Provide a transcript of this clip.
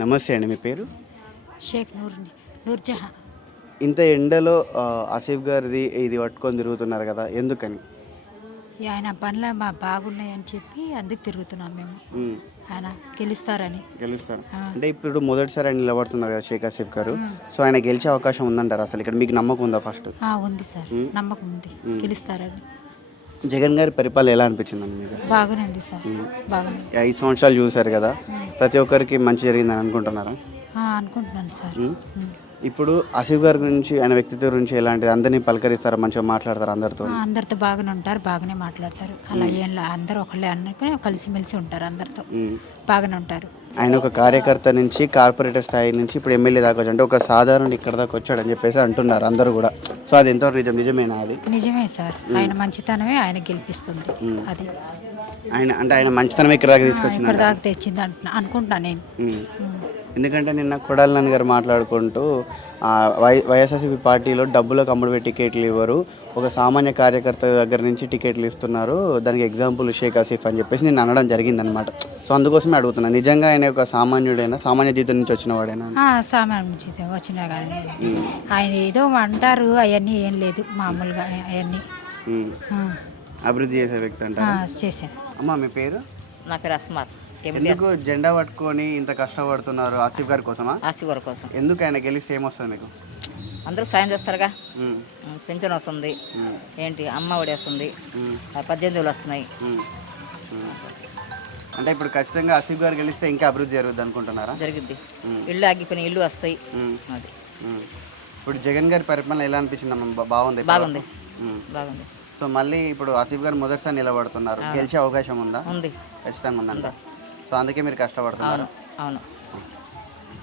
నమస్తే అండి. మీ పేరు? షేక్ నూర్జహాన్. ఇంత ఎండలో ఆసిఫ్ గారిది ఇది పట్టుకొని తిరుగుతున్నారు కదా, ఎందుకని? ఆయన పనులు బాగున్నాయని చెప్పి అందుకు తిరుగుతున్నాం మేము. ఆయన గెలుస్తారని. గెలుస్తారు అంటే ఇప్పుడు మొదటిసారి ఆయన నిలబడుతున్నారు కదా షేక్ ఆసిఫ్ గారు. సో ఆయన గెలిచే అవకాశం ఉందంటారు అసలు ఇక్కడ? మీకు నమ్మకం ఉందా? ఫస్ట్ ఉంది సార్, నమ్మకం ఉంది గెలుస్తారని. జగన్ గారి పరిపాలన ఎలా అనిపించిందండి మీకు? బాగానే ఉంది సార్, బాగానే. 5 సంవత్సరాలు చూశారు కదా, ప్రతి ఒక్కరికి మంచి జరిగిందని అనుకుంటున్నారా? అనుకుంటున్నాను సార్. ఇప్పుడు ఆసిఫ్ గారి గురించి, ఆయన వ్యక్తిత్వం గురించి ఎలాంటిది? అందరినీ పలకరిస్తారా, మంచిగా మాట్లాడతారు అందరితో బాగానే ఉంటారు, బాగానే మాట్లాడతారు. అలా ఏం అందరూ ఒకళ్ళే అనుకుని కలిసిమెలిసి ఉంటారు, అందరితో బాగానే ఉంటారు. ఆయన ఒక కార్యకర్త నుంచి కార్పొరేటర్ స్థాయి నుంచి ఇప్పుడు ఎమ్మెల్యే దాకా వచ్చి, అంటే ఒక సాధారణ ఇక్కడ దాకా వచ్చాడని చెప్పేసి అంటున్నారు అందరూ కూడా. సో అది ఎంతవరకు నిజమేనా? అది నిజమే సార్. ఆయన మంచితనమే ఆయన గెలిపిస్తుంది. అది ఆయన మంచితనం ఇక్కడ దాకా తీసుకొచ్చింది, ఇక్కడ దాకా తెచ్చింది అనుకుంటా నేను. ఎందుకంటే నిన్న కొడాలి నాన్న గారు మాట్లాడుకుంటూ వైఎస్ఆర్సీపీ పార్టీలో డబ్బులకు అమ్ముడుపోయి టికెట్లు ఇవ్వరు, ఒక సామాన్య కార్యకర్త దగ్గర నుంచి టికెట్లు ఇస్తున్నారు, దానికి ఎగ్జాంపుల్ షేక్ ఆసిఫ్ అని చెప్పేసి నేను అనడం జరిగిందనమాట. సో అందుకోసమే అడుగుతున్నా, నిజంగా ఆయన ఒక సామాన్యుడైనా, సామాన్య జీవితం నుంచి వచ్చిన వాడైనా? సామాన్య జీవితం వచ్చినా కానీ ఆయన ఏదో అంటారు, అవన్నీ ఏం లేదు, మామూలుగా అవన్నీ అభివృద్ధి చేసే వ్యక్తి అంటారు. చేశాను. అమ్మ మీ పేరు? నా పేరు అస్మాత్. ఎందుకు జెండా పట్టుకొని ఇంత కష్టపడుతున్నారు? ఆసిఫ్ గారి కోసమా? ఆసిఫ్ గారి కోసం. ఎందుకు? ఆయన గెలిస్తే ఏమొస్తుంది మీకు? అందరూ సాయం చేస్తారుగా, పింఛన్ వస్తుంది, ఏంటి అమ్మ ఒడి వస్తుంది, 18,000 వస్తున్నాయి. అంటే ఇప్పుడు ఖచ్చితంగా ఆసిఫ్ గారు గెలిస్తే ఇంకా అభివృద్ధి జరుగుద్ది అనుకుంటున్నారా? జరిగింది. ఇల్లు ఆగిపోయిన ఇల్లు వస్తాయి. అది ఇప్పుడు జగన్ గారి పరిపాలన ఎలా అనిపించింది? బాగుంది. బాగుంది, బాగుంది. సో మళ్ళీ ఇప్పుడు ఆసిఫ్ గారు మొదటిసారి నిలబడుతున్నారు, గెలిచే అవకాశం ఉందా? ఉంది, ఖచ్చితంగా ఉందంట. సో అందుకే మీరు కష్టపడుతున్నారు. అవును.